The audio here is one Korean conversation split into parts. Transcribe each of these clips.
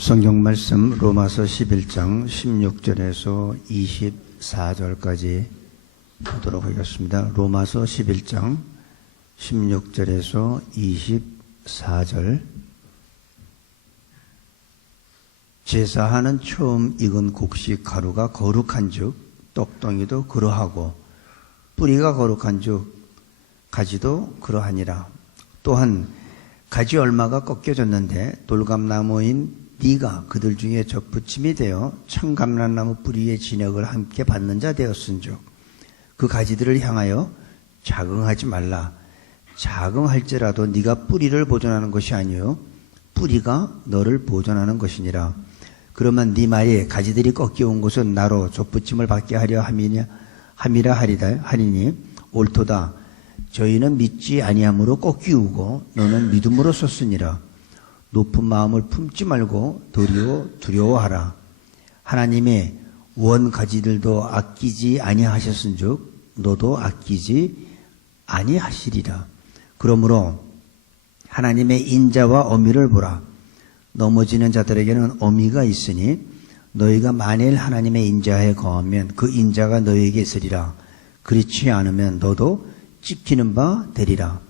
성경 말씀 로마서 11장 16절에서 24절까지 보도록 하겠습니다. 로마서 11장 16절에서 24절. 제사하는 처음 익은 곡식 가루가 거룩한즉 떡덩이도 그러하고 뿌리가 거룩한즉 가지도 그러하니라. 또한 가지 얼마가 꺾여졌는데 돌감나무인 네가 그들 중에 접붙임이 되어 청감람나무 뿌리의 진액을 함께 받는 자 되었은즉 그 가지들을 향하여 자긍하지 말라. 자긍할지라도 네가 뿌리를 보존하는 것이 아니요 뿌리가 너를 보존하는 것이니라. 그러면 네 말에 가지들이 꺾여온 것은 나로 접붙임을 받게 하려 함이라 하리니 옳도다. 저희는 믿지 아니함으로 꺾이우고 너는 믿음으로 섰으니라. 높은 마음을 품지 말고 도리어 두려워하라. 하나님의 원 가지들도 아끼지 아니하셨은즉 너도 아끼지 아니하시리라. 그러므로 하나님의 인자와 어미를 보라. 넘어지는 자들에게는 어미가 있으니 너희가 만일 하나님의 인자에 거하면 그 인자가 너희에게 있으리라. 그렇지 않으면 너도 찝히는 바 되리라.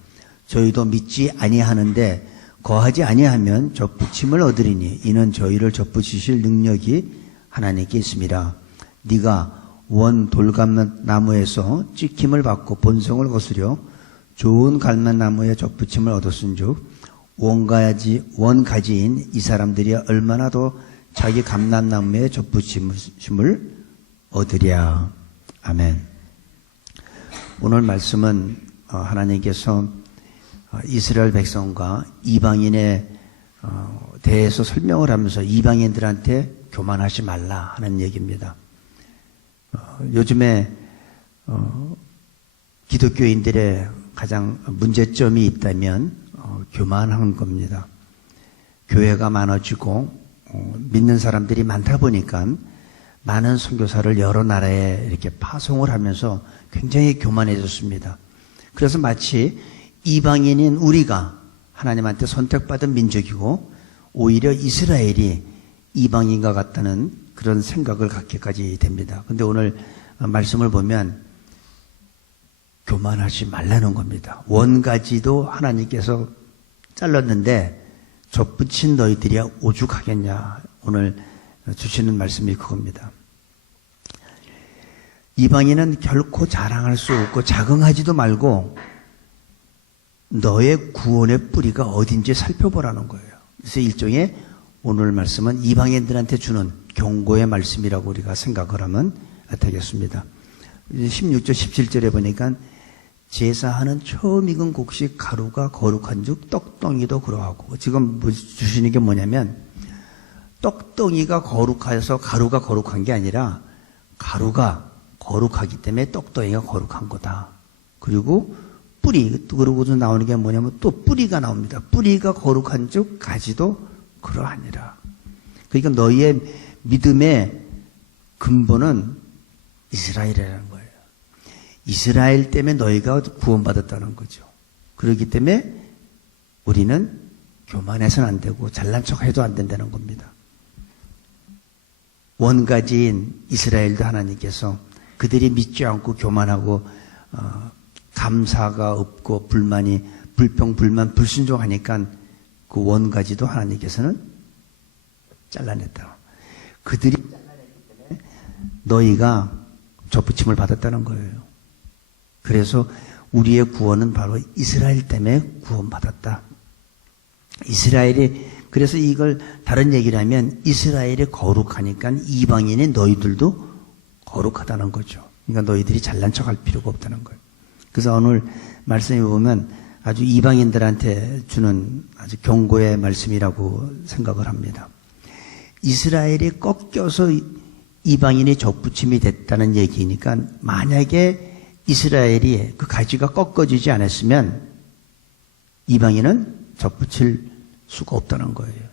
저희도 믿지 아니하는데 거하지 아니하면 접붙임을 얻으리니 이는 저희를 접붙이실 능력이 하나님께 있습니다. 네가 원 돌감나무에서 찍힘을 받고 본성을 거스려 좋은 감람나무에 접붙임을 얻었은즉 원가지인 이 사람들이 얼마나 더 자기 감람나무에 접붙임을 얻으랴. 아멘. 오늘 말씀은 하나님께서 이스라엘 백성과 이방인에 대해서 설명을 하면서 이방인들한테 교만하지 말라 하는 얘기입니다. 요즘에 기독교인들의 가장 문제점이 있다면 교만한 겁니다. 교회가 많아지고 믿는 사람들이 많다 보니까 많은 선교사를 여러 나라에 이렇게 파송을 하면서 굉장히 교만해졌습니다. 그래서 마치 이방인인 우리가 하나님한테 선택받은 민족이고 오히려 이스라엘이 이방인과 같다는 그런 생각을 갖게까지 됩니다. 그런데 오늘 말씀을 보면 교만하지 말라는 겁니다. 원가지도 하나님께서 잘랐는데 접붙인 너희들이야 오죽하겠냐. 오늘 주시는 말씀이 그겁니다. 이방인은 결코 자랑할 수 없고 자긍하지도 말고 너의 구원의 뿌리가 어딘지 살펴보라는 거예요. 그래서 일종의 오늘 말씀은 이방인들한테 주는 경고의 말씀이라고 우리가 생각을 하면 되겠습니다. 16절 17절에 보니까 제사하는 처음 익은 곡식 가루가 거룩한즉 떡덩이도 그러하고, 지금 주시는 게 뭐냐면 떡덩이가 거룩해서 가루가 거룩한 게 아니라 가루가 거룩하기 때문에 떡덩이가 거룩한 거다. 그리고 뿌리, 그러고도 나오는 게 뭐냐면 또 뿌리가 나옵니다. 뿌리가 거룩한즉 가지도 그러하니라. 그러니까 너희의 믿음의 근본은 이스라엘이라는 거예요. 이스라엘 때문에 너희가 구원받았다는 거죠. 그렇기 때문에 우리는 교만해서는 안 되고 잘난 척해도 안 된다는 겁니다. 원가지인 이스라엘도 하나님께서 그들이 믿지 않고 교만하고 감사가 없고 불평불만 불순종하니까 그 원가지도 하나님께서는 잘라냈다. 그들이 잘라냈기 때문에 너희가 접붙임을 받았다는 거예요. 그래서 우리의 구원은 바로 이스라엘 때문에 구원받았다. 그래서 이걸 다른 얘기를 하면 이스라엘이 거룩하니까 이방인인 너희들도 거룩하다는 거죠. 그러니까 너희들이 잘난 척할 필요가 없다는 거예요. 그래서 오늘 말씀에 보면 아주 이방인들한테 주는 아주 경고의 말씀이라고 생각을 합니다. 이스라엘이 꺾여서 이방인이 접붙임이 됐다는 얘기니까 만약에 이스라엘이 그 가지가 꺾어지지 않았으면 이방인은 접붙일 수가 없다는 거예요.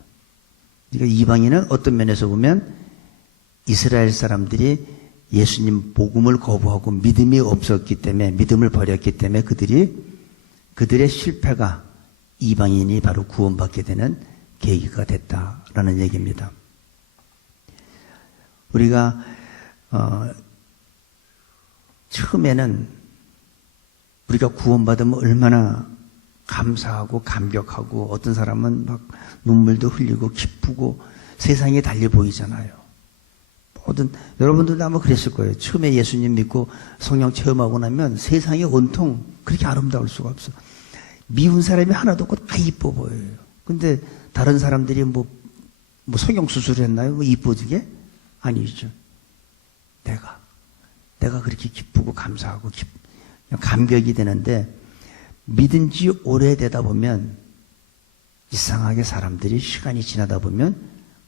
그러니까 이방인은 어떤 면에서 보면 이스라엘 사람들이 예수님 복음을 거부하고 믿음이 없었기 때문에, 믿음을 버렸기 때문에 그들의 실패가 이방인이 바로 구원받게 되는 계기가 됐다라는 얘기입니다. 우리가 처음에는 우리가 구원받으면 얼마나 감사하고 감격하고 어떤 사람은 막 눈물도 흘리고 기쁘고 세상에 달리 보이잖아요. 여러분들도 아마 그랬을 거예요. 처음에 예수님 믿고 성령 체험하고 나면 세상이 온통 그렇게 아름다울 수가 없어. 미운 사람이 하나도 없고 다 이뻐 보여요. 근데 다른 사람들이 뭐 성형수술을 했나요? 뭐 이뻐지게? 아니죠. 내가 그렇게 기쁘고 감사하고 감격이 되는데 믿은 지 오래되다 보면 이상하게 사람들이 시간이 지나다 보면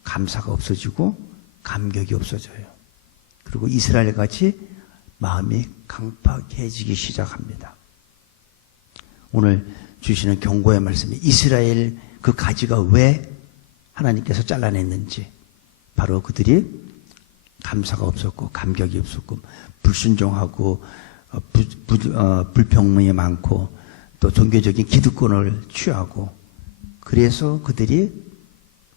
감사가 없어지고 감격이 없어져요. 그리고 이스라엘 같이 마음이 강팍해지기 시작합니다. 오늘 주시는 경고의 말씀이 이스라엘 그 가지가 왜 하나님께서 잘라냈는지 바로 그들이 감사가 없었고 감격이 없었고 불순종하고 불평이 많고 또 종교적인 기득권을 취하고 그래서 그들이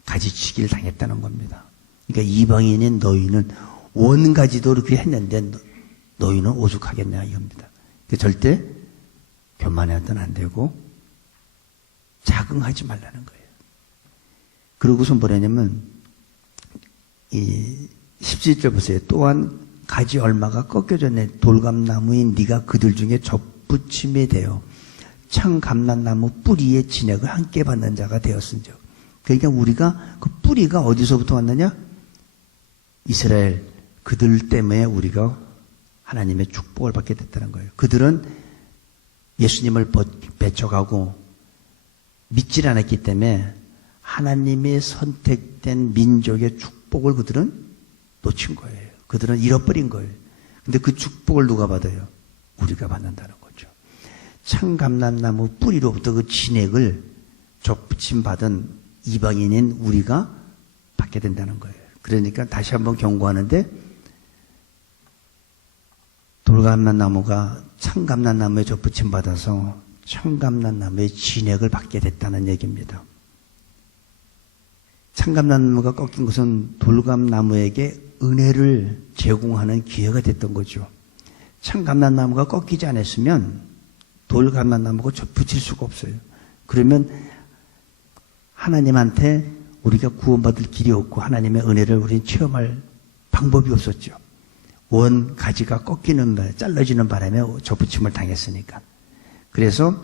가지치기를 당했다는 겁니다. 그러니까 이방인인 너희는 원가지도 그렇게 했는데 너희는 오죽하겠냐 이겁니다. 절대 교만해서는 안 되고 자긍하지 말라는 거예요. 그러고서 뭐냐면 이 17절 보세요. 또한 가지 얼마가 꺾여졌네. 돌감나무인 네가 그들 중에 접붙임이 되어 창감람나무 뿌리의 진액을 함께 받는 자가 되었은즉. 그러니까 우리가 그 뿌리가 어디서부터 왔느냐? 이스라엘 그들 때문에 우리가 하나님의 축복을 받게 됐다는 거예요. 그들은 예수님을 배척하고 믿질 않았기 때문에 하나님의 선택된 민족의 축복을 그들은 놓친 거예요. 그들은 잃어버린 거예요. 근데 그 축복을 누가 받아요? 우리가 받는다는 거죠. 창감람나무 뿌리로부터 그 진액을 접붙임 받은 이방인인 우리가 받게 된다는 거예요. 그러니까 다시 한번 경고하는데 돌감람나무가 창감람나무에 접붙임 받아서 창감람나무의 진액을 받게 됐다는 얘기입니다. 창감람나무가 꺾인 것은 돌감나무에게 은혜를 제공하는 기회가 됐던 거죠. 창감람나무가 꺾이지 않았으면 돌감람나무가 붙일 수가 없어요. 그러면 하나님한테 우리가 구원받을 길이 없고 하나님의 은혜를 우리는 체험할 방법이 없었죠. 원 가지가 꺾이는 잘라지는 바람에 접붙임을 당했으니까. 그래서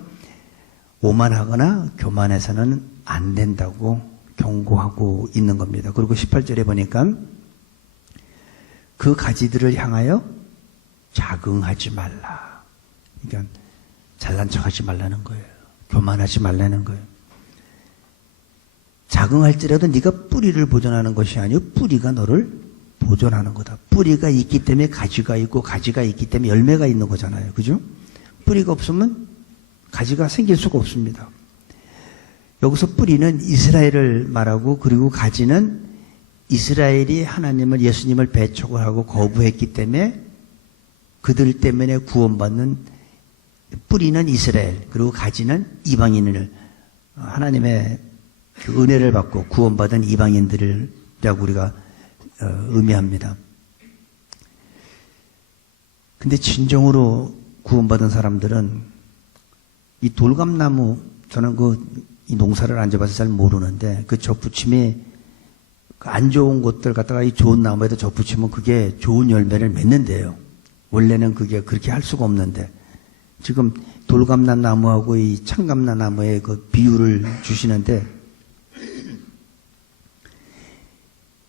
오만하거나 교만해서는 안 된다고 경고하고 있는 겁니다. 그리고 18절에 보니까 그 가지들을 향하여 자긍하지 말라. 그러니까 잘난 척하지 말라는 거예요. 교만하지 말라는 거예요. 자긍할지라도 네가 뿌리를 보존하는 것이 아니고 뿌리가 너를 보존하는 거다. 뿌리가 있기 때문에 가지가 있고 가지가 있기 때문에 열매가 있는 거잖아요. 그죠? 뿌리가 없으면 가지가 생길 수가 없습니다. 여기서 뿌리는 이스라엘을 말하고 그리고 가지는 이스라엘이 하나님을 예수님을 배척을 하고 거부했기 때문에 그들 때문에 구원받는 뿌리는 이스라엘 그리고 가지는 이방인을 하나님의 그 은혜를 받고 구원받은 이방인들이라고 우리가 의미합니다. 근데 진정으로 구원받은 사람들은 이 돌감나무 저는 이 농사를 안 접어서 잘 모르는데 그 접붙임이 안 좋은 것들 갖다가 이 좋은 나무에다 접붙이면 그게 좋은 열매를 맺는데요. 원래는 그게 그렇게 할 수가 없는데 지금 돌감나무하고 이 창감나무의 그 비유를 주시는데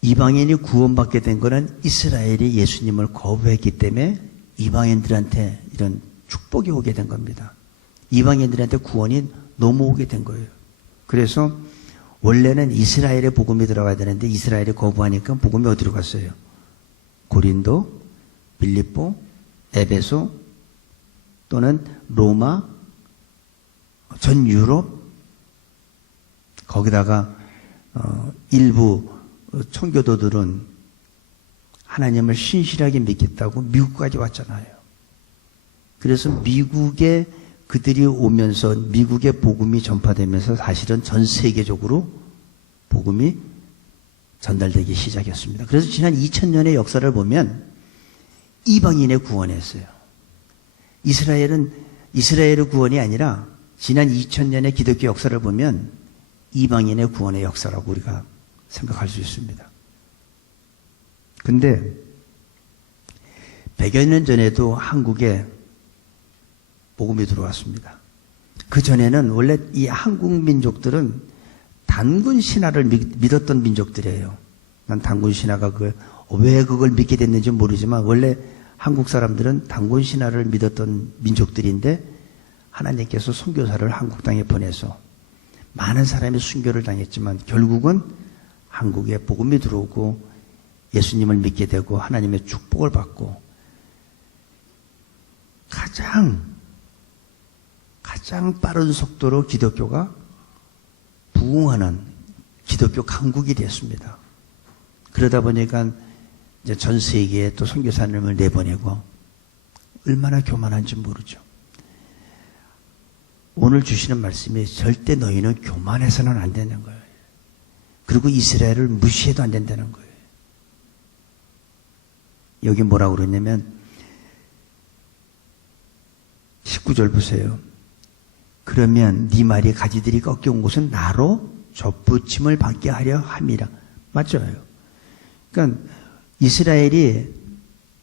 이방인이 구원받게 된 것은 이스라엘이 예수님을 거부했기 때문에 이방인들한테 이런 축복이 오게 된 겁니다. 이방인들한테 구원이 넘어오게 된 거예요. 그래서 원래는 이스라엘의 복음이 들어가야 되는데 이스라엘이 거부하니까 복음이 어디로 갔어요? 고린도, 빌립보, 에베소 또는 로마, 전 유럽 거기다가 일부 청교도들은 하나님을 신실하게 믿겠다고 미국까지 왔잖아요. 그래서 미국에 그들이 오면서 미국의 복음이 전파되면서 사실은 전 세계적으로 복음이 전달되기 시작했습니다. 그래서 지난 2000년의 역사를 보면 이방인의 구원이었어요. 이스라엘의 구원이 아니라 지난 2000년의 기독교 역사를 보면 이방인의 구원의 역사라고 우리가 생각할 수 있습니다. 근데 100여 년 전에도 한국에 복음이 들어왔습니다. 그 전에는 원래 이 한국 민족들은 단군 신화를 믿었던 민족들이에요. 난 단군 신화가 왜 그걸 믿게 됐는지 모르지만 원래 한국 사람들은 단군 신화를 믿었던 민족들인데 하나님께서 선교사를 한국 땅에 보내서 많은 사람이 순교를 당했지만 결국은 한국에 복음이 들어오고 예수님을 믿게 되고 하나님의 축복을 받고 가장 빠른 속도로 기독교가 부흥하는 기독교 강국이 됐습니다. 그러다 보니까 이제 전 세계에 또 선교사님을 내보내고 얼마나 교만한지 모르죠. 오늘 주시는 말씀이 절대 너희는 교만해서는 안 되는 거예요. 그리고 이스라엘을 무시해도 안 된다는 거예요. 여기 뭐라고 그러냐면 19절 보세요. 그러면 네 말이 가지들이 꺾여온 곳은 나로 접붙임을 받게 하려 함이라. 맞죠? 그러니까 이스라엘이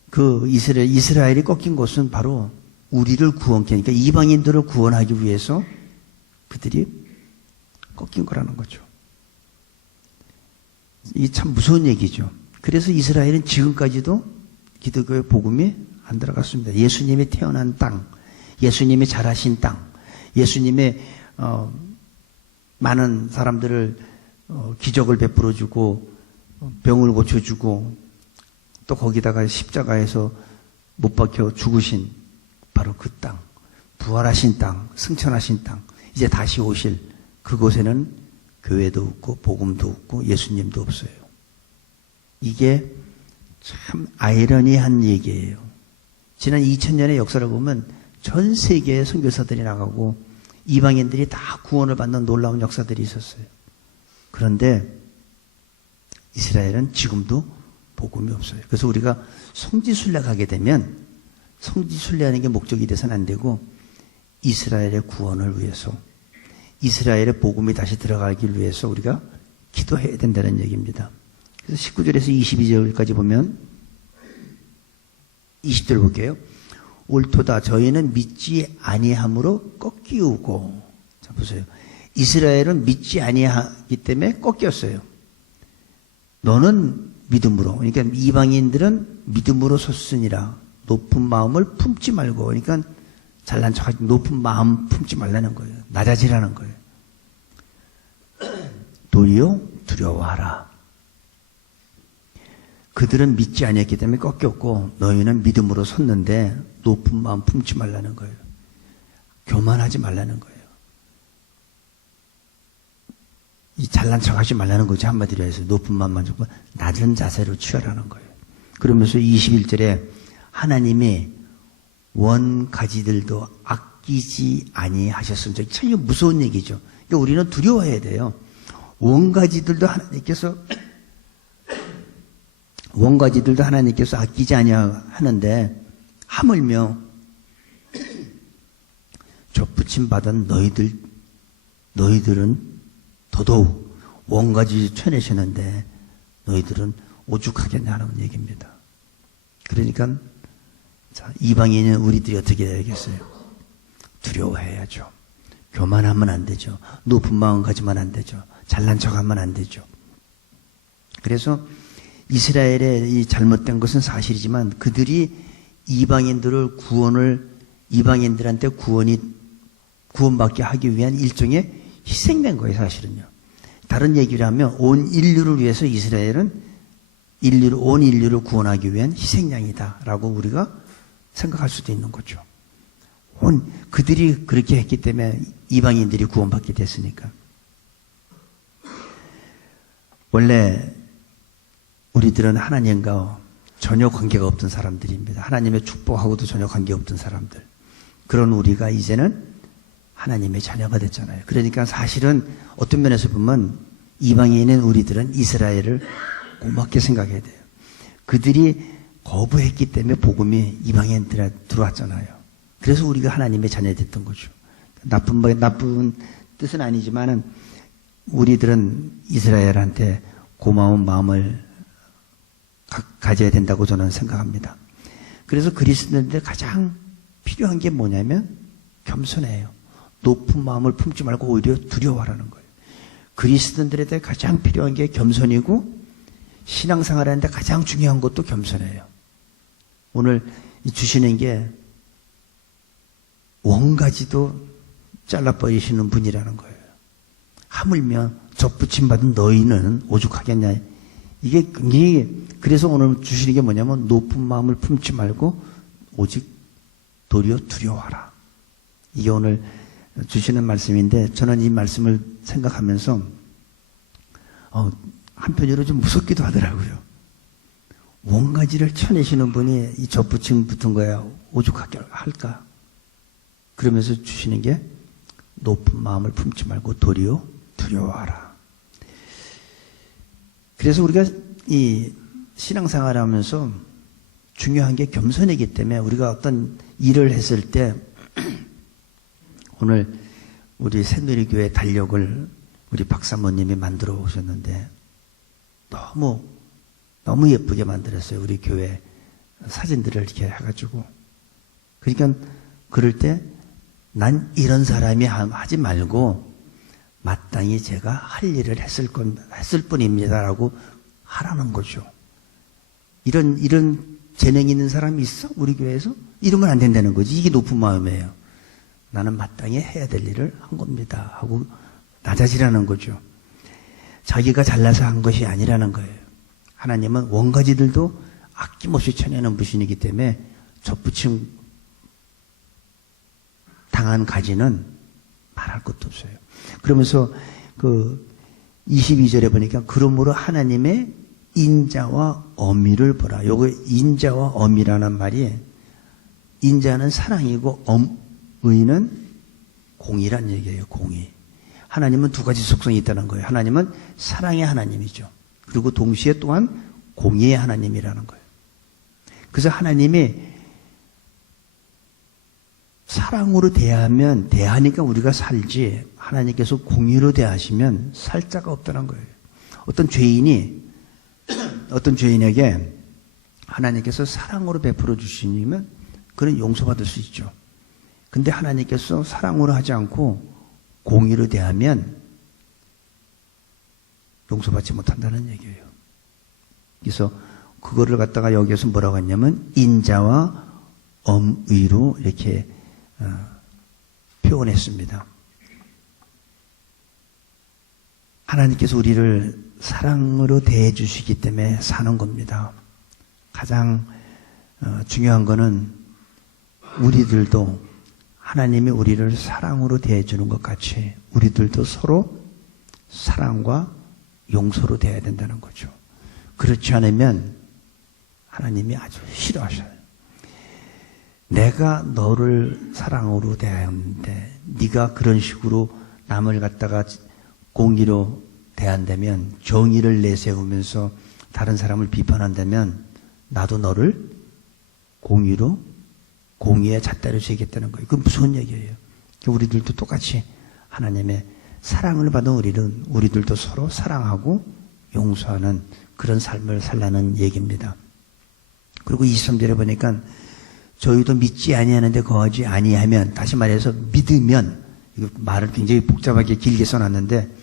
꺾인 곳은 바로 우리를 그러니까 이방인들을 구원하기 위해서 그들이 꺾인 거라는 거죠. 이게 참 무서운 얘기죠. 그래서 이스라엘은 지금까지도 기독교의 복음이 안 들어갔습니다. 예수님이 태어난 땅, 예수님이 자라신 땅, 예수님의 많은 사람들을 기적을 베풀어주고 병을 고쳐주고 또 거기다가 십자가에서 못 박혀 죽으신 바로 그 땅, 부활하신 땅, 승천하신 땅, 이제 다시 오실 그곳에는 교회도 없고 복음도 없고 예수님도 없어요. 이게 참 아이러니한 얘기예요. 지난 2000년의 역사를 보면 전 세계의 선교사들이 나가고 이방인들이 다 구원을 받는 놀라운 역사들이 있었어요. 그런데 이스라엘은 지금도 복음이 없어요. 그래서 우리가 성지순례 가게 되면 성지순례하는 게 목적이 돼서는 안 되고 이스라엘의 구원을 위해서 이스라엘의 복음이 다시 들어가기 위해서 우리가 기도해야 된다는 얘기입니다. 그래서 19절에서 22절까지 보면 20절 볼게요. 옳도다 저희는 믿지 아니함으로 꺾이우고. 자 보세요. 이스라엘은 믿지 아니하기 때문에 꺾였어요. 너는 믿음으로. 그러니까 이방인들은 믿음으로 섰으니라. 높은 마음을 품지 말고. 그러니까 잘난 척하지 높은 마음 품지 말라는 거예요. 낮아지라는 거예요. 도리어 두려워하라. 그들은 믿지 아니했기 때문에 꺾였고 너희는 믿음으로 섰는데 높은 마음 품지 말라는 거예요. 교만하지 말라는 거예요. 이 잘난 척하지 말라는 거죠. 한마디로 해서 높은 마음만 주고 낮은 자세로 취하라는 거예요. 그러면서 21절에 하나님이 원가지들도 아끼지 아니하셨습니다. 참 이거 무서운 얘기죠. 그러니까 우리는 두려워해야 돼요. 원가지들도 하나님께서 아끼지 아니하는데 하물며 접붙임 받은 너희들은 더더욱 원가지 쳐내시는데 너희들은 오죽하겠냐는 얘기입니다. 그러니까 자, 이방인은 우리들이 어떻게 해야겠어요? 두려워해야죠. 교만하면 안 되죠. 높은 마음 가지면 안 되죠. 잘난 척하면 안 되죠. 그래서 이스라엘의 이 잘못된 것은 사실이지만 그들이 이방인들한테 구원받게 하기 위한 일종의 희생된 거예요, 사실은요. 다른 얘기를 하면 온 인류를 위해서 이스라엘은 온 인류를 구원하기 위한 희생양이다라고 우리가 생각할 수도 있는 거죠. 그들이 그렇게 했기 때문에 이방인들이 구원받게 됐으니까. 원래 우리들은 하나님과 전혀 관계가 없던 사람들입니다. 하나님의 축복하고도 전혀 관계 없던 사람들. 그런 우리가 이제는 하나님의 자녀가 됐잖아요. 그러니까 사실은 어떤 면에서 보면 이방인인 우리들은 이스라엘을 고맙게 생각해야 돼요. 그들이 거부했기 때문에 복음이 이방인들한테 들어왔잖아요. 그래서 우리가 하나님의 자녀가 됐던 거죠. 나쁜 뜻은 아니지만은 우리들은 이스라엘한테 고마운 마음을 가져야 된다고 저는 생각합니다. 그래서 그리스도인들 가장 필요한 게 뭐냐면 겸손해요. 높은 마음을 품지 말고 오히려 두려워하라는 거예요. 그리스도인들에 가장 필요한 게 겸손이고 신앙생활 하는데 가장 중요한 것도 겸손해요. 오늘 주시는 게 원가지도 잘라버리시는 분이라는 거예요. 하물며 접붙임 받은 너희는 오죽하겠냐. 이게 그래서 오늘 주시는 게 뭐냐면 높은 마음을 품지 말고 오직 도리어 두려워하라. 이게 오늘 주시는 말씀인데 저는 이 말씀을 생각하면서 한편으로 좀 무섭기도 하더라고요. 원가지를 쳐내시는 분이 이 접붙임 붙은 거야 오죽하게 할까? 그러면서 주시는 게 높은 마음을 품지 말고 도리어 두려워하라. 그래서 우리가 이 신앙생활을 하면서 중요한 게 겸손이기 때문에 우리가 어떤 일을 했을 때 오늘 우리 새누리교회 달력을 우리 박사모님이 만들어 오셨는데 너무 예쁘게 만들었어요. 우리 교회 사진들을 이렇게 해가지고. 그러니까 그럴 때 난 이런 사람이 하지 말고 마땅히 제가 할 일을 했을 뿐입니다라고 하라는 거죠. 이런 재능이 있는 사람이 있어? 우리 교회에서? 이러면 안 된다는 거지. 이게 높은 마음이에요. 나는 마땅히 해야 될 일을 한 겁니다 하고 낮아지라는 거죠. 자기가 잘나서 한 것이 아니라는 거예요. 하나님은 원가지들도 아낌없이 쳐내는 분이기 때문에 접붙임 당한 가지는 말할 것도 없어요. 그러면서 그 22절에 보니까 그러므로 하나님의 인자와 어미를 보라. 요거 인자와 어미라는 말이 인자는 사랑이고 의는 공의란 얘기예요. 공의. 하나님은 두 가지 속성이 있다는 거예요. 하나님은 사랑의 하나님이죠. 그리고 동시에 또한 공의의 하나님이라는 거예요. 그래서 하나님이 사랑으로 대하니까 우리가 살지 하나님께서 공의로 대하시면 살 자가 없다는 거예요. 어떤 죄인에게 하나님께서 사랑으로 베풀어 주시면 그는 용서받을 수 있죠. 근데 하나님께서 사랑으로 하지 않고 공의로 대하면 용서받지 못한다는 얘기예요. 그래서 그거를 갖다가 여기에서 뭐라고 했냐면 인자와 엄의로 이렇게 표현했습니다. 하나님께서 우리를 사랑으로 대해 주시기 때문에 사는 겁니다. 가장 중요한 거는 우리들도 하나님이 우리를 사랑으로 대해 주는 것 같이 우리들도 서로 사랑과 용서로 대해야 된다는 거죠. 그렇지 않으면 하나님이 아주 싫어하셔요. 내가 너를 사랑으로 대하는데 네가 그런 식으로 남을 갖다가 공의로 대한다면, 정의를 내세우면서 다른 사람을 비판한다면 나도 너를 공의에 잣대를 쥐겠다는 거예요. 그건 무서운 얘기예요. 우리들도 똑같이 하나님의 사랑을 받은 우리들도 서로 사랑하고 용서하는 그런 삶을 살라는 얘기입니다. 그리고 23절에 보니까 저희도 믿지 아니하는데 거하지 아니하면, 다시 말해서 믿으면, 이거 말을 굉장히 복잡하게 길게 써놨는데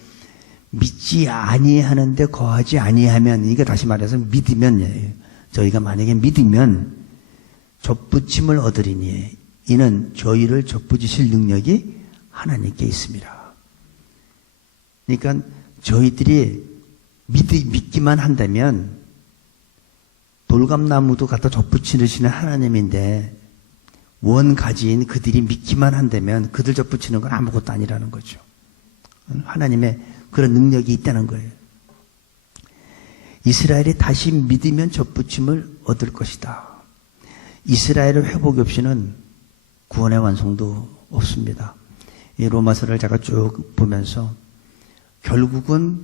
믿지 아니하는데 거하지 아니하면, 이게 다시 말해서 믿으면, 저희가 만약에 믿으면 접붙임을 얻으리니 이는 저희를 접붙이실 능력이 하나님께 있습니다. 그러니까 저희들이 믿기만 한다면, 돌감나무도 갖다 접붙이시는 하나님인데 원가지인 그들이 믿기만 한다면 그들 접붙이는 건 아무것도 아니라는 거죠. 하나님의 그런 능력이 있다는 거예요. 이스라엘이 다시 믿으면 접붙임을 얻을 것이다. 이스라엘의 회복 없이는 구원의 완성도 없습니다. 이 로마서를 제가 쭉 보면서 결국은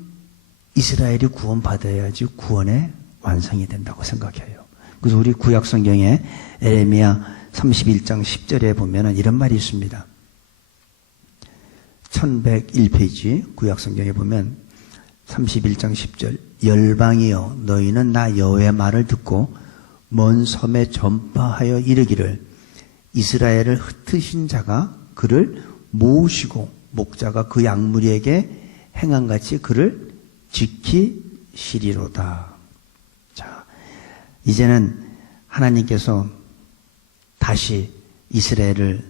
이스라엘이 구원받아야지 구원의 완성이 된다고 생각해요. 그래서 우리 구약 성경에 에레미야 31장 10절에 보면 이런 말이 있습니다. 1101페이지 구약 성경에 보면 31장 10절 열방이여 너희는 나 여호와의 말을 듣고 먼 섬에 전파하여 이르기를 이스라엘을 흩으신 자가 그를 모으시고 목자가 그 양무리에게 행한같이 그를 지키시리로다. 자, 이제는 하나님께서 다시 이스라엘을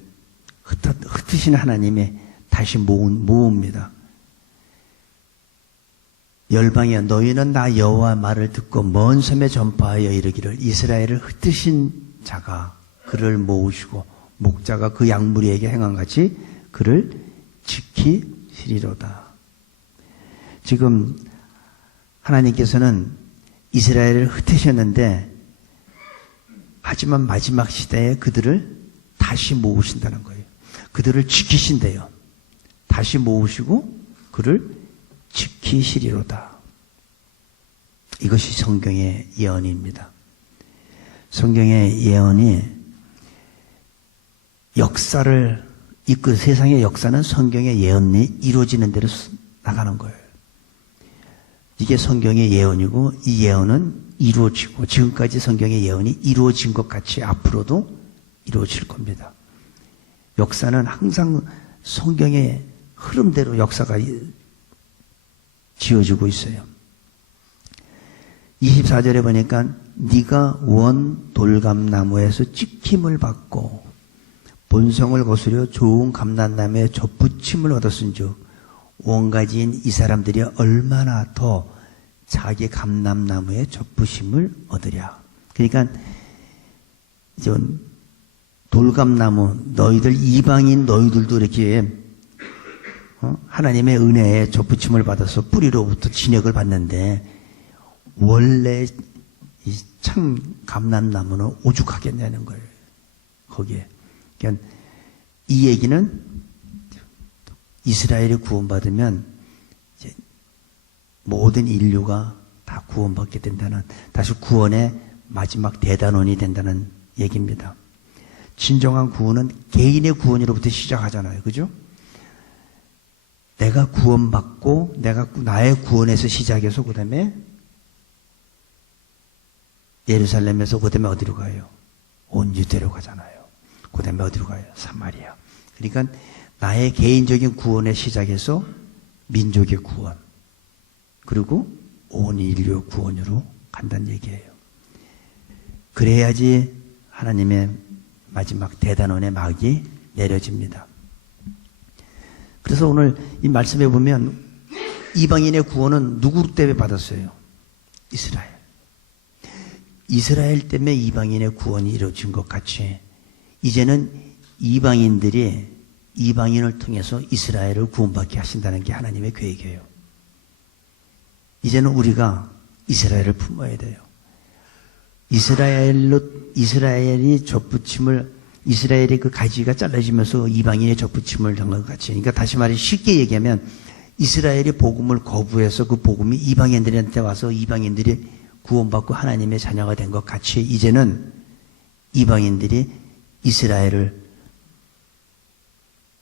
흩으신 하나님이 다시 모읍니다. 열방이여 너희는 나 여호와 말을 듣고 먼 섬에 전파하여 이르기를 이스라엘을 흩으신 자가 그를 모으시고 목자가 그 양무리에게 행한같이 그를 지키시리로다. 지금 하나님께서는 이스라엘을 흩으셨는데 하지만 마지막 시대에 그들을 다시 모으신다는 거예요. 그들을 지키신대요. 다시 모으시고 그를 지키시리로다. 이것이 성경의 예언입니다. 성경의 예언이 역사를 세상의 역사는 성경의 예언이 이루어지는 대로 나가는 거예요. 이게 성경의 예언이고 이 예언은 이루어지고 지금까지 성경의 예언이 이루어진 것 같이 앞으로도 이루어질 겁니다. 역사는 항상 성경의 흐름대로 역사가 지어지고 있어요. 24절에 보니까 네가 원 돌감나무에서 찍힘을 받고 본성을 거스려 좋은 감람나무에 접붙임을 얻었은즉 원가지인 이 사람들이 얼마나 더 자기 감람나무에 접붙임을 얻으랴. 그러니까 돌감나무 너희들 이방인 너희들도 이렇게 하나님의 은혜에 접붙임을 받아서 뿌리로부터 진액을 받는데 원래 이 참 감람나무는 오죽하겠냐는 거예요. 거기에. 그러니까 이 얘기는 이스라엘이 구원받으면 이제 모든 인류가 다 구원받게 된다는, 다시 구원의 마지막 대단원이 된다는 얘기입니다. 진정한 구원은 개인의 구원으로부터 시작하잖아요. 그죠? 내가 구원받고 나의 구원에서 시작해서 그 다음에 예루살렘에서 그 다음에 어디로 가요? 온 유대로 가잖아요. 그 다음에 어디로 가요? 사마리아. 그러니까 나의 개인적인 구원의 시작에서 민족의 구원, 그리고 온 인류의 구원으로 간다는 얘기예요. 그래야지 하나님의 마지막 대단원의 막이 내려집니다. 그래서 오늘 이 말씀에 보면 이방인의 구원은 누구 때문에 받았어요? 이스라엘. 이스라엘 때문에 이방인의 구원이 이루어진 것 같이 이제는 이방인들이 이방인을 통해서 이스라엘을 구원받게 하신다는 게 하나님의 계획이에요. 이제는 우리가 이스라엘을 품어야 돼요. 이스라엘이 접붙임을, 이스라엘의 그 가지가 잘라지면서 이방인의 접붙임을 당한 것 같이. 그러니까 다시 말해 쉽게 얘기하면 이스라엘이 복음을 거부해서 그 복음이 이방인들한테 와서 이방인들이 구원받고 하나님의 자녀가 된 것 같이 이제는 이방인들이 이스라엘을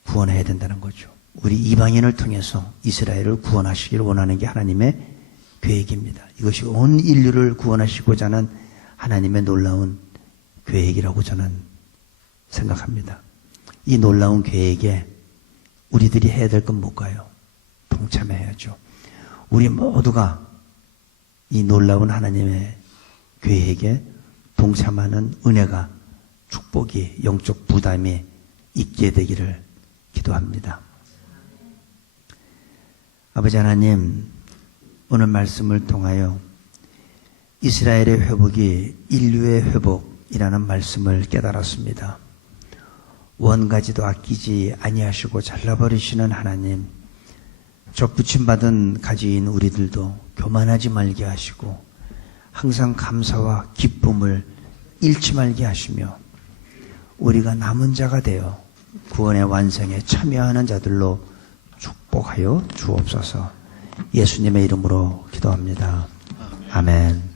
구원해야 된다는 거죠. 우리 이방인을 통해서 이스라엘을 구원하시기를 원하는 게 하나님의 계획입니다. 이것이 온 인류를 구원하시고자 하는 하나님의 놀라운 계획이라고 저는 생각합니다. 이 놀라운 계획에 우리들이 해야 될 건 뭘까요? 동참해야죠. 우리 모두가 이 놀라운 하나님의 계획에 동참하는 은혜가, 축복이, 영적 부담이 있게 되기를 기도합니다. 아버지 하나님, 오늘 말씀을 통하여 이스라엘의 회복이 인류의 회복이라는 말씀을 깨달았습니다. 원가지도 아끼지 아니하시고 잘라버리시는 하나님, 접붙임받은 가지인 우리들도 교만하지 말게 하시고 항상 감사와 기쁨을 잃지 말게 하시며 우리가 남은 자가 되어 구원의 완성에 참여하는 자들로 축복하여 주옵소서. 예수님의 이름으로 기도합니다. 아멘.